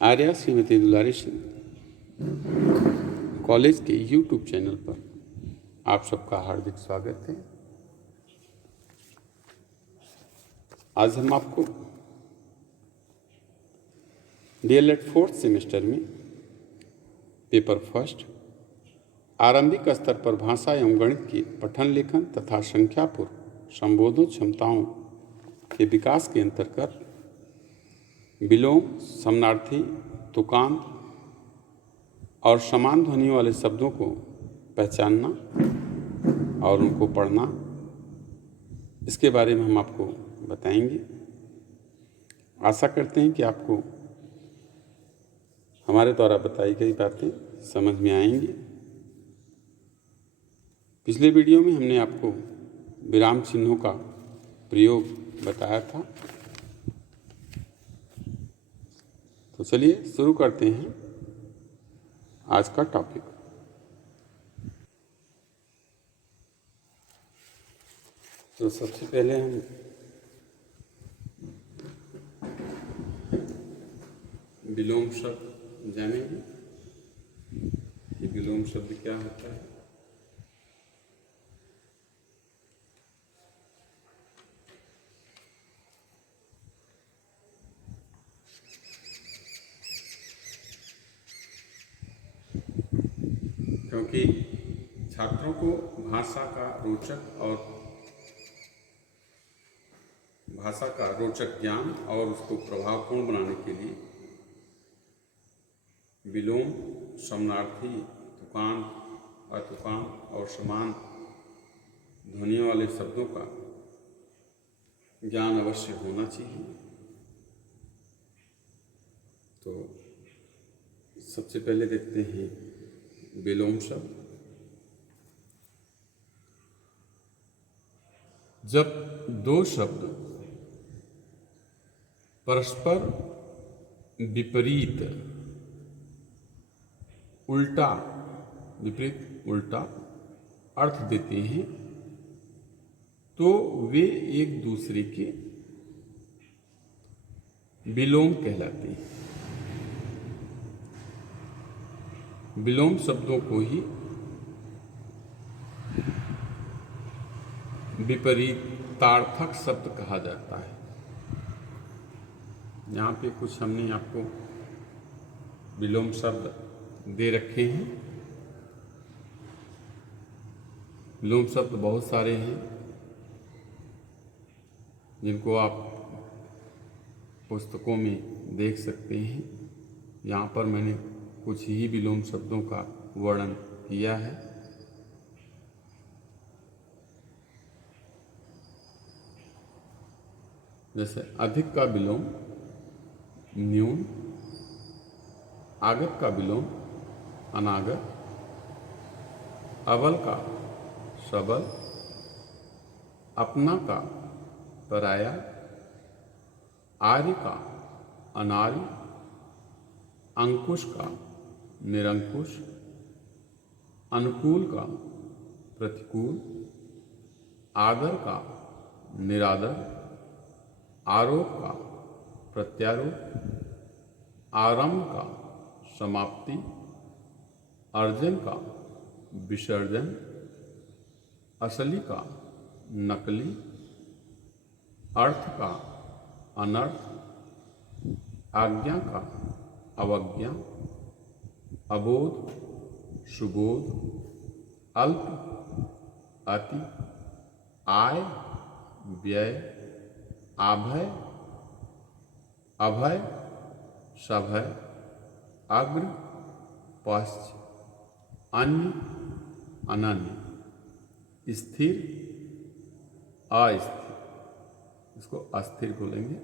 आर्या श्रीमती दुलारी Singh college के YouTube channel पर आप सबका हार्दिक स्वागत है। आज हम आपको डीएलएड फोर्थ सेमेस्टर में पेपर फर्स्ट आरंभिक स्तर पर भाषा एवं गणित की पठन लेखन तथा संख्यापूर्व संबोधन क्षमताओं के विकास के अंतर्गत विलोम, समानार्थी, तुकांत और समान ध्वनि वाले शब्दों को पहचानना और उनको पढ़ना, इसके बारे में हम आपको बताएंगे। आशा करते हैं कि आपको हमारे द्वारा बताई गई बातें समझ में आएंगी। पिछले वीडियो में हमने आपको विराम चिन्हों का प्रयोग बताया था, तो चलिए शुरू करते हैं आज का टॉपिक। तो सबसे पहले हम विलोम शब्द जानेंगे कि विलोम शब्द क्या होता है। क्योंकि छात्रों को भाषा का रोचक ज्ञान और उसको प्रभावपूर्ण बनाने के लिए विलोम, समानार्थी, तुकांत, अतुकांत और समान ध्वनियों वाले शब्दों का ज्ञान अवश्य होना चाहिए। तो सबसे पहले देखते हैं विलोम शब्द। जब दो शब्द परस्पर विपरीत उल्टा अर्थ देते हैं तो वे एक दूसरे के विलोम कहलाते हैं। विलोम शब्दों को ही विपरीतार्थक शब्द कहा जाता है। यहाँ पे कुछ हमने आपको विलोम शब्द दे रखे हैं। विलोम शब्द बहुत सारे हैं जिनको आप पुस्तकों में देख सकते हैं। यहाँ पर मैंने कुछ ही विलोम शब्दों का वर्णन किया है। जैसे अधिक का विलोम न्यून, आगत का विलोम अनागत, अबल का सबल, अपना का पराया, आर्य का अनार्य, अंकुश का निरंकुश, अनुकूल का प्रतिकूल, आदर का निरादर, आरोप का प्रत्यारोप, आरंभ का समाप्ति, अर्जन का विसर्जन, असली का नकली, अर्थ का अनर्थ, आज्ञा का अवज्ञा, अबोध सुबोध, अल्प अति, आय व्यय, आभय अभय, सभय, अग्र पश्च, अन्य अनन्य, स्थिर अस्थिर, इसको अस्थिर बोलेंगे,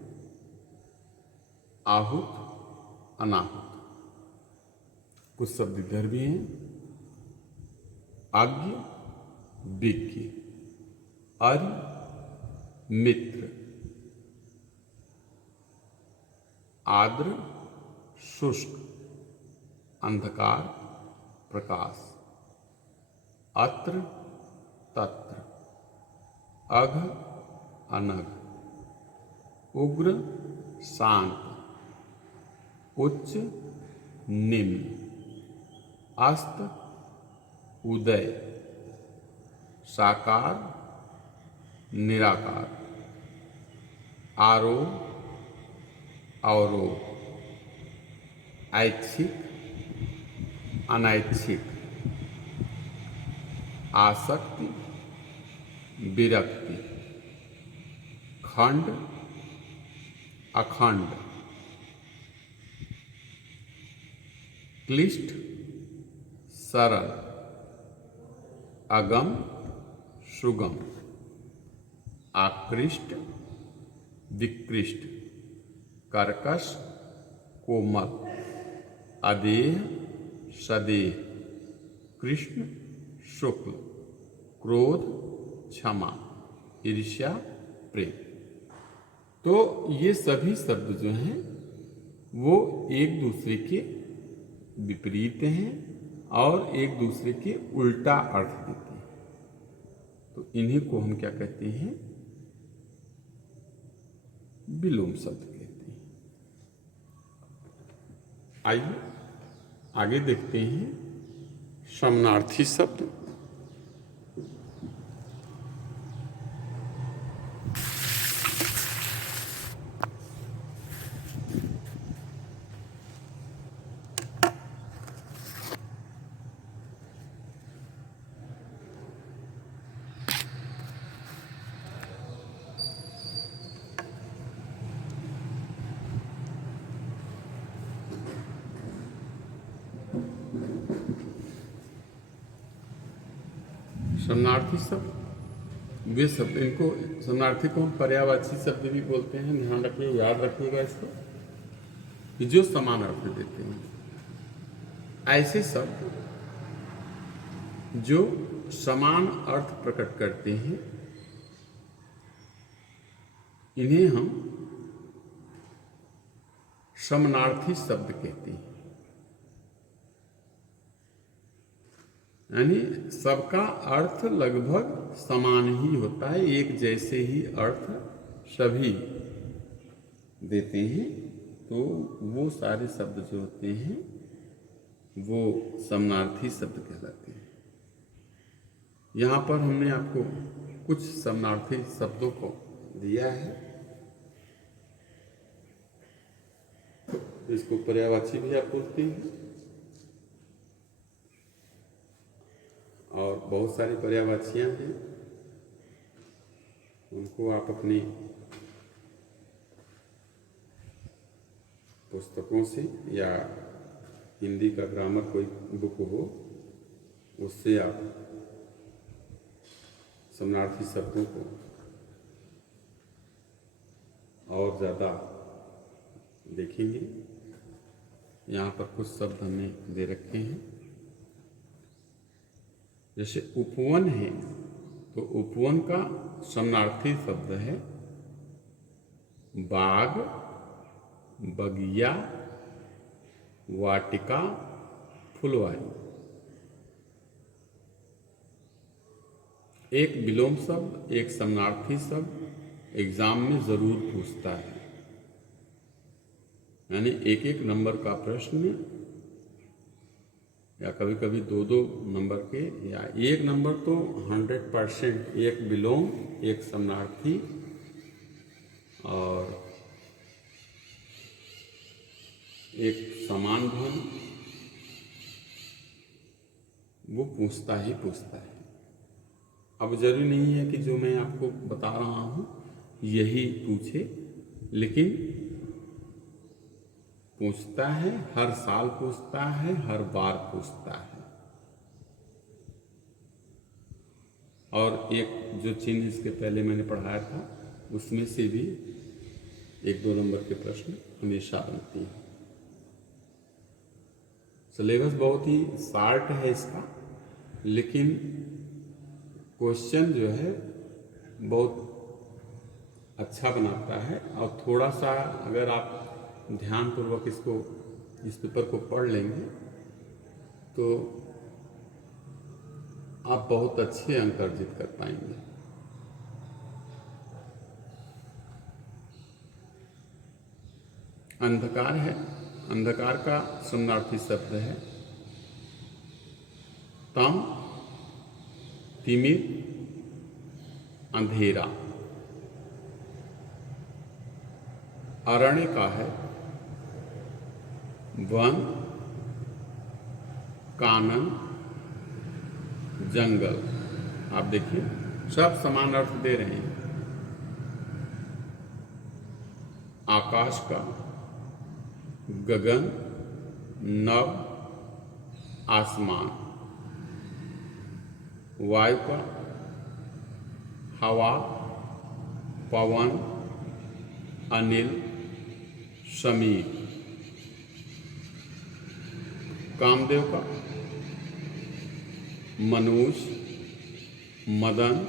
आहूत अनाहूत। कुछ शब्द इधर भी हैं। आज्ञ विज्ञ, अर्य मित्र, आर्द्र शुष्क, अंधकार प्रकाश, अत्र तत्र, अघ अनघ, उग्र शांत, उच्च निम्न, अस्त उदय, साकार निराकार, आरोह अवरोह, ऐच्छिक अनैच्छिक, आसक्ति विरक्ति, खंड अखंड, क्लिष्ट सरल, अगम सुगम, आकृष्ट विकृष्ट, कर्कश कोमल, अदेह सदेह, कृष्ण शुक्ल, क्रोध क्षमा, ईर्ष्या प्रेम। तो ये सभी शब्द जो हैं वो एक दूसरे के विपरीत हैं और एक दूसरे के उल्टा अर्थ देते हैं। तो इन्हीं को हम क्या कहते हैं? विलोम शब्द कहते हैं। आइए आगे देखते हैं समानार्थी शब्द। समानार्थी शब्द वे शब्द, इनको समानार्थी को हम पर्यायवाची शब्द भी बोलते हैं। ध्यान रखिए, याद रखिएगा इसको, कि जो समान अर्थ देते हैं। ऐसे शब्द जो समान अर्थ प्रकट करते हैं इन्हें हम समानार्थी शब्द कहते हैं। यानी सबका अर्थ लगभग समान ही होता है, एक जैसे ही अर्थ सभी देते हैं। तो वो सारे शब्द जो होते हैं वो समानार्थी शब्द कहलाते हैं। यहाँ पर हमने आपको कुछ समानार्थी शब्दों को दिया है। इसको पर्यायवाची भी आप बोलते हैं और बहुत सारी पर्यायवाचियाँ हैं, उनको आप अपनी पुस्तकों से या हिंदी का ग्रामर कोई बुक हो उससे आप समानार्थी शब्दों को और ज़्यादा देखेंगे। यहाँ पर कुछ शब्द हमने दे रखे हैं। जैसे उपवन है, तो उपवन का समानार्थी शब्द है बाग, बगिया, वाटिका, फुलवारी। एक विलोम शब्द, एक समानार्थी शब्द एग्जाम में जरूर पूछता है। यानी एक एक नंबर का प्रश्न या कभी कभी दो दो नंबर के, या एक नंबर तो 100%, एक विलोम, एक समानार्थी और एक समान ध्वनि, वो पूछता ही पूछता है। अब जरूरी नहीं है कि जो मैं आपको बता रहा हूँ यही पूछे, लेकिन पूछता है, हर साल पूछता है, हर बार पूछता है। और एक जो चिन्ह इसके पहले मैंने पढ़ाया था उसमें से भी एक दो नंबर के प्रश्न हमेशा बनते हैं। सिलेबस बहुत ही शार्ट है इसका, लेकिन क्वेश्चन जो है बहुत अच्छा बनाता है। और थोड़ा सा अगर आप ध्यानपूर्वक इस पेपर को पढ़ लेंगे तो आप बहुत अच्छे अंक अर्जित कर पाएंगे। अंधकार है अंधकार का समानार्थी शब्द है तम, तिमिर, अंधेरा। अरण्य का है वन, कानन, जंगल। आप देखिए सब समान अर्थ दे रहे हैं। आकाश का गगन, नभ, आसमान। वायु का हवा, पवन, अनिल, समीर। कामदेव का मनोज, मदन,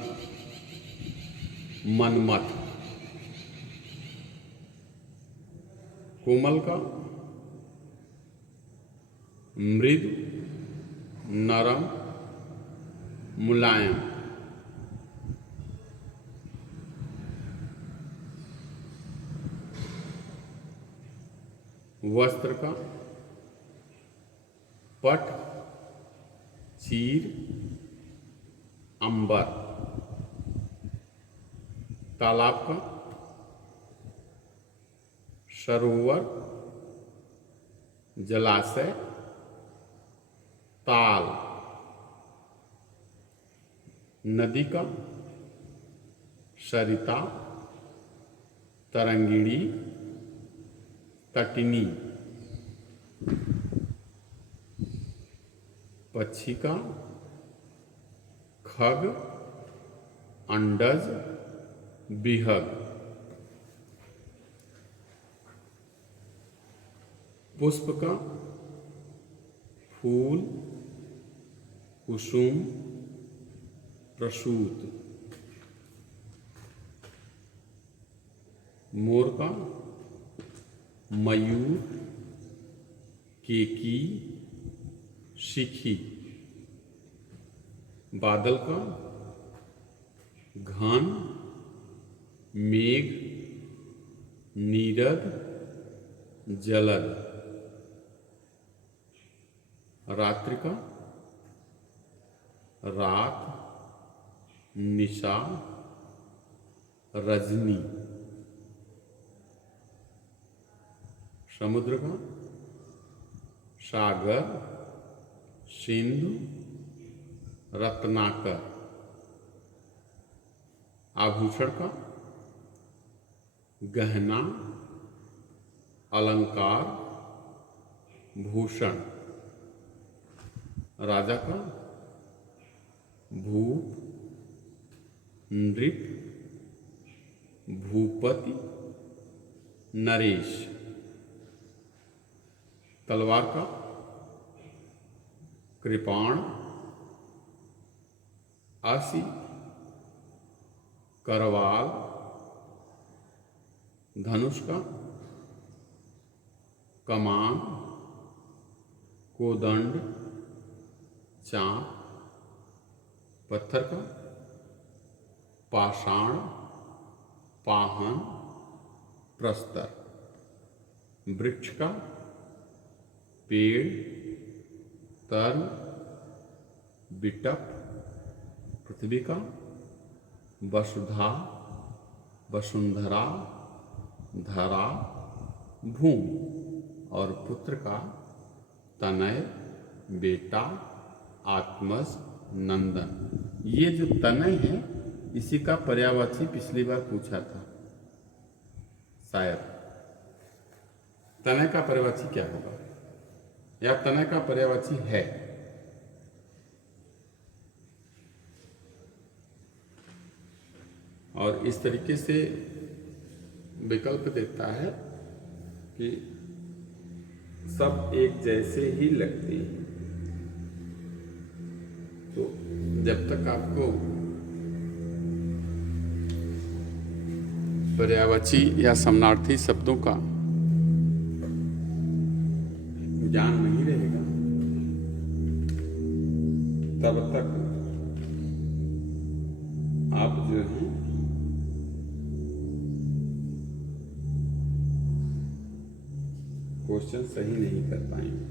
मनमथ। कोमल का मृदु, नरम, मुलायम। वस्त्र का पट, चीर, अंबर। तालाब का सरोवर, जलाशय, ताल। नदी का सरिता, तरंगिणी, तटिनी। पक्षी का खग, अंडज, बिहग। पुष्प का फूल, कुसुम, प्रसूत। मोर का मयूर, केकी, शिखी। बादल का घन, मेघ, नीरद, जलद। रात्रि का रात, निशा, रजनी। समुद्र का सागर, सिंधु, रत्नाकर। आभूषण का गहना, अलंकार, भूषण। राजा का भूप, नृप, भूपति, नरेश। तलवार का कृपाण, आसी, करवाल। धनुष का कमान, कोदंड, चाप। पत्थर का पाषाण, पाहन, प्रस्तर। वृक्ष का पेड़, तर्म, बिटप। पृथ्वी का वसुधा, वसुंधरा, धरा, भूमि। और पुत्र का तनय, बेटा, आत्मज, नंदन। ये जो तनय है इसी का पर्यायवाची पिछली बार पूछा था शायद। तनय का पर्यायवाची क्या होगा, या तनय का पर्यायवाची है? और इस तरीके से विकल्प देता है कि सब एक जैसे ही लगते हैं। तो जब तक आपको पर्यायवाची या समानार्थी शब्दों का ज्ञान नहीं रहेगा तब तक आप जो है क्वेश्चन सही नहीं कर पाएंगे।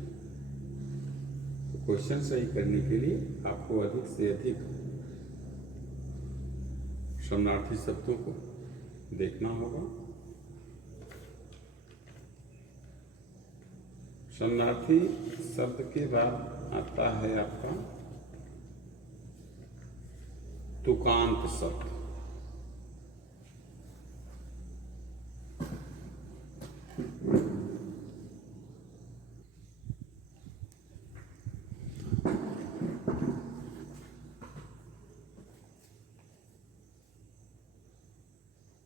तो क्वेश्चन सही करने के लिए आपको अधिक से अधिक शरणार्थी शब्दों को देखना होगा। शरणार्थी शब्द के बाद आता है आपका तुकांत शब्द।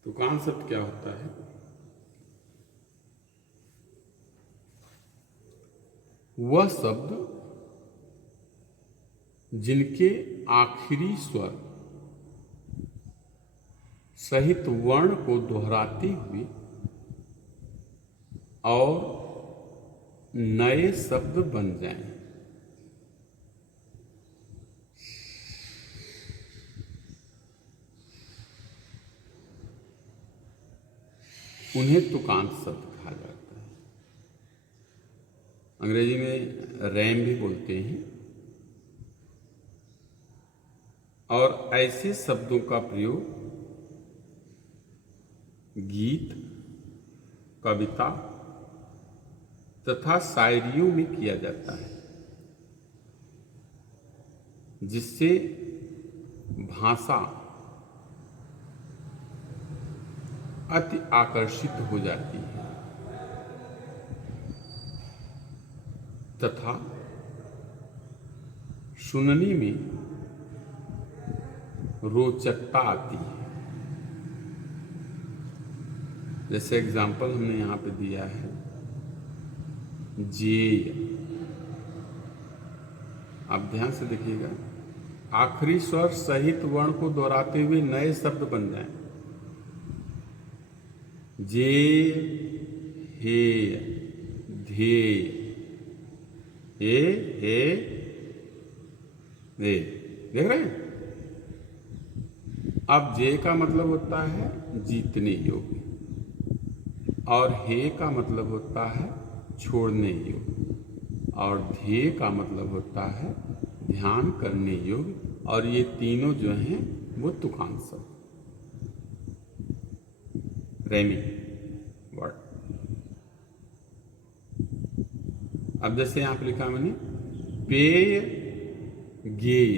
तुकांत शब्द क्या होता है? वह शब्द जिनके आखिरी स्वर सहित वर्ण को दोहराते हुए और नए शब्द बन जाएं, उन्हें तुकांत शब्द कहा जाता है। अंग्रेजी में रैम भी बोलते हैं। और ऐसे शब्दों का प्रयोग गीत, कविता तथा शायरियों में किया जाता है, जिससे भाषा अति आकर्षित हो जाती है तथा सुनने में रोचकता आती है। जैसे एग्जाम्पल हमने यहाँ पे दिया है जेय। आप ध्यान से देखिएगा, आखिरी स्वर सहित वर्ण को दोहराते हुए नए शब्द बन जाएं। जे, हे, ध्येय, हे, रे। देख रहे हैं? अब जे का मतलब होता है जीतने योग्य और हे का मतलब होता है छोड़ने योग्य और ध्येय का मतलब होता है ध्यान करने योग्य। और ये तीनों जो हैं वो तुकांत शब्द, रैमिंग वर्ड। अब जैसे यहाँ पे लिखा मैंने पेय गेय।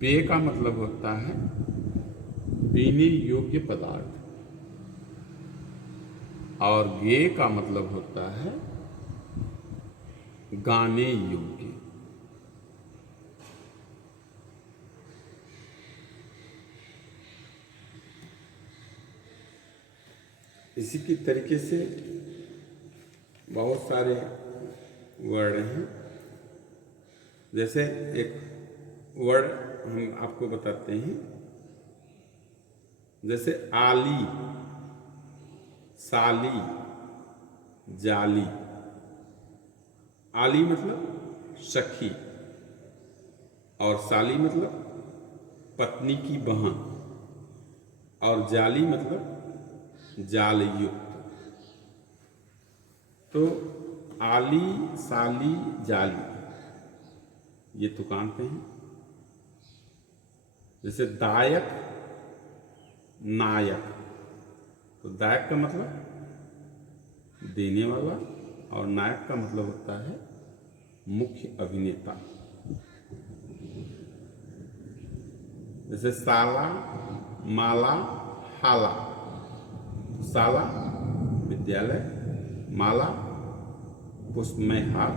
पेय का मतलब होता है पीने योग्य पदार्थ और गेय का मतलब होता है गाने योग्य। इसी की तरीके से बहुत सारे वर्ड हैं। जैसे एक वर्ड हम आपको बताते हैं, जैसे आली, साली, जाली। आली मतलब सखी और साली मतलब पत्नी की बहन और जाली मतलब जाल युक्त। तो आली, साली, जाली ये तुकांत हैं। जैसे दायक, नायक। तो दायक का मतलब देने वाला और नायक का मतलब होता है मुख्य अभिनेता। जैसे साला, माला, हाला। साला विद्यालय, माला पुष्पमय हार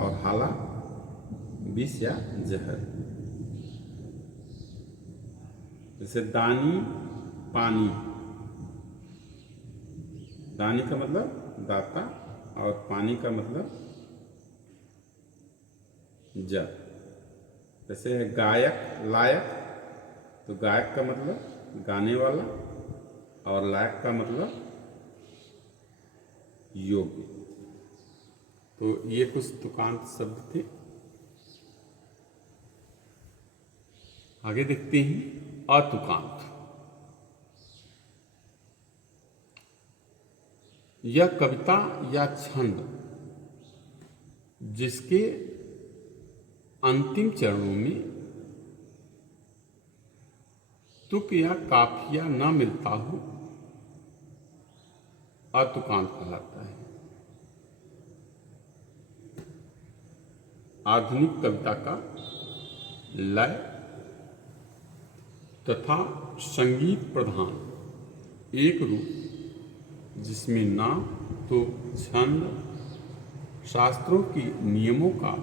और हाला विष या जहर। जैसे दानी, पानी। दानी का मतलब दाता और पानी का मतलब जल। जैसे गायक, लायक। तो गायक का मतलब गाने वाला और लायक का मतलब योग्य। तो ये कुछ तुकांत शब्द थे। आगे देखते हैं अतुकांत। यह कविता या छंद जिसके अंतिम चरणों में तुक या काफिया न मिलता हो अतुकांत कहलाता है। आधुनिक कविता का लय तथा संगीत प्रधान एक रूप जिसमें ना तो छंद शास्त्रों की नियमों का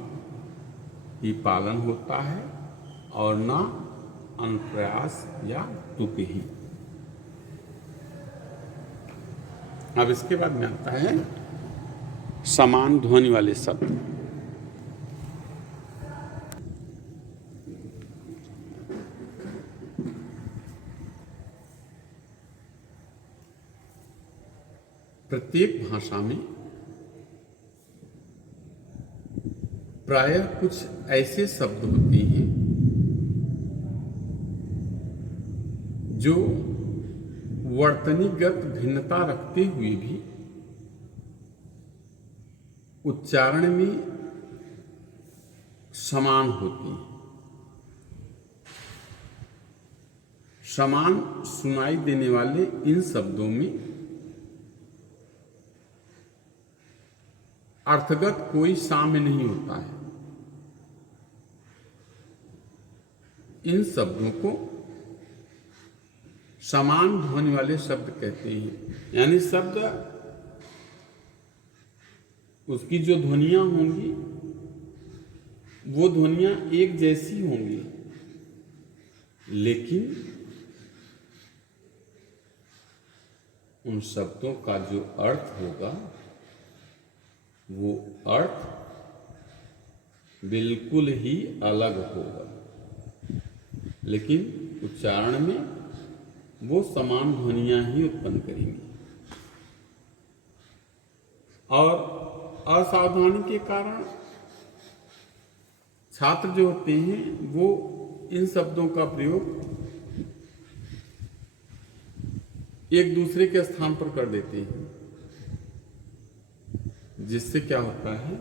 ही पालन होता है और ना अनुप्रयास या तुक ही। अब इसके बाद में आता है समान ध्वनि वाले शब्द। प्रत्येक भाषा में प्रायः कुछ ऐसे शब्द होते हैं जो वर्तनीगत भिन्नता रखते हुए भी उच्चारण में समान होती हैं। समान सुनाई देने वाले इन शब्दों में अर्थगत कोई साम्य नहीं होता है। इन शब्दों को समान ध्वनि वाले शब्द कहते हैं, यानी शब्द उसकी जो ध्वनियां होंगी वो ध्वनियां एक जैसी होंगी, लेकिन उन शब्दों का जो अर्थ होगा वो अर्थ बिल्कुल ही अलग होगा, लेकिन उच्चारण में वो समान ध्वनियां ही उत्पन्न करेंगी। और असावधानी के कारण छात्र जो होते हैं वो इन शब्दों का प्रयोग एक दूसरे के स्थान पर कर देते हैं, जिससे क्या होता है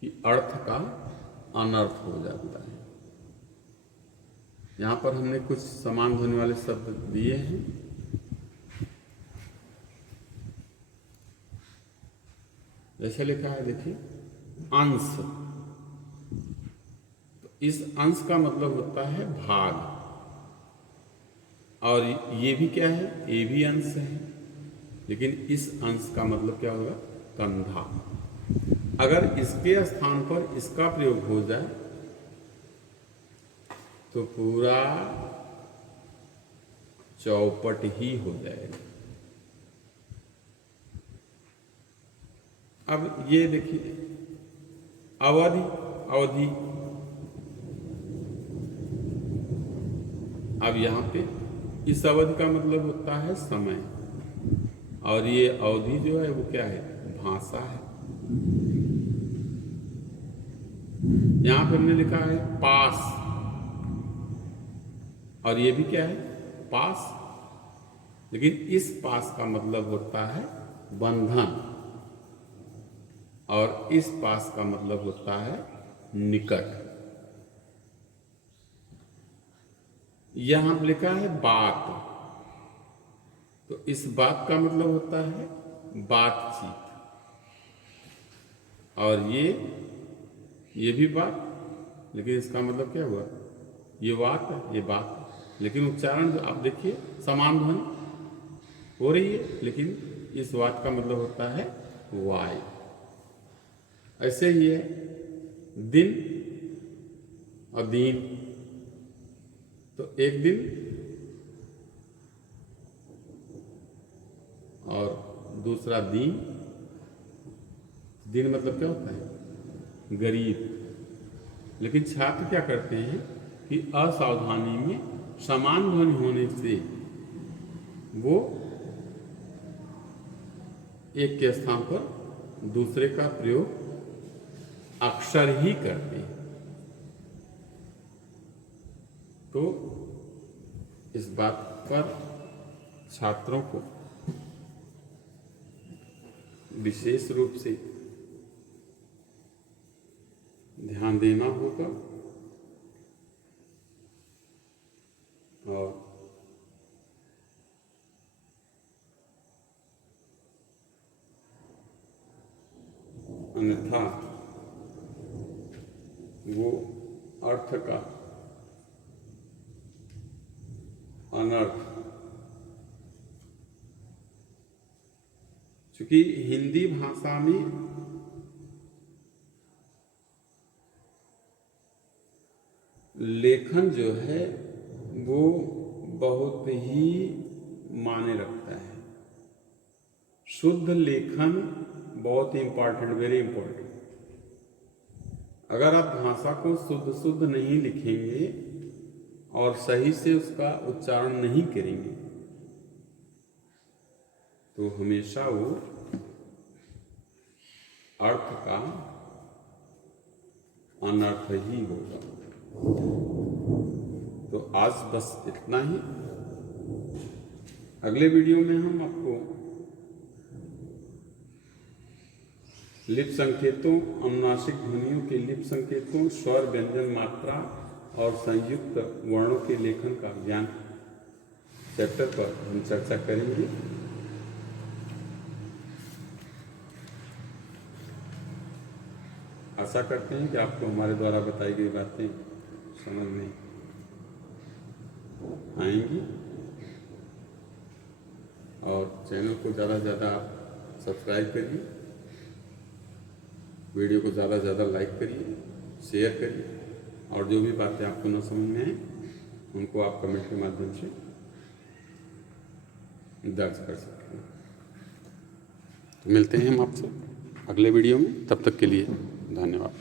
कि अर्थ का अनर्थ हो जाता है। यहां पर हमने कुछ समान ध्वनि वाले शब्द दिए हैं। जैसे लिखा है, देखिए अंश। तो इस अंश का मतलब होता है भाग, और ये भी क्या है, ये भी अंश है, लेकिन इस अंश का मतलब क्या होगा, कंधा। अगर इसके स्थान पर इसका प्रयोग हो जाए तो पूरा चौपट ही हो जाएगा। अब ये देखिए अवधि, अवधि। अब यहां पे इस अवधि का मतलब होता है समय, और ये अवधि जो है वो क्या है, भाषा है। यहां पर हमने लिखा है पास, और ये भी क्या है, पास, लेकिन इस पास का मतलब होता है बंधन, और इस पास का मतलब होता है निकट। यहां लिखा है बात, तो इस बात का मतलब होता है बातचीत, और ये भी बात, लेकिन इसका मतलब क्या हुआ, ये बात है, ये बात है, लेकिन उच्चारण जो आप देखिए समान ध्वनि हो रही है, लेकिन इस बात का मतलब होता है वाय। ऐसे ही है दिन और दीन। तो एक दिन और दूसरा दीन। दिन मतलब क्या होता है, गरीब। लेकिन छात्र क्या करते हैं कि असावधानी में समान ध्वनि होने से वो एक के स्थान पर दूसरे का प्रयोग अक्षर ही करते हैं। तो इस बात पर छात्रों को विशेष रूप से ध्यान देना होगा और अन्यथा वो अर्थ का अनर्थ, क्योंकि हिंदी भाषा में लेखन जो है वो बहुत ही मायने रखता है। शुद्ध लेखन बहुत ही इम्पॉर्टेंट, वेरी इम्पोर्टेंट। अगर आप भाषा को शुद्ध नहीं लिखेंगे और सही से उसका उच्चारण नहीं करेंगे तो हमेशा वो अर्थ का अनर्थ ही होगा। तो आज बस इतना ही। अगले वीडियो में हम आपको लिप संकेतों, अनुनासिक ध्वनियों के लिप संकेतों, स्वर, व्यंजन, मात्रा और संयुक्त वर्णों के लेखन का ज्ञान चैप्टर पर हम चर्चा करेंगे। आशा करते हैं कि आपको हमारे द्वारा बताई गई बातें समझ में आएंगी और चैनल को ज़्यादा से ज़्यादा आप सब्सक्राइब करिए, वीडियो को ज़्यादा से ज़्यादा लाइक करिए, शेयर करिए और जो भी बातें आपको न समझ में आए उनको आप कमेंट के माध्यम से दर्ज कर सकते हैं। तो मिलते हैं हम आपसे अगले वीडियो में, तब तक के लिए धन्यवाद।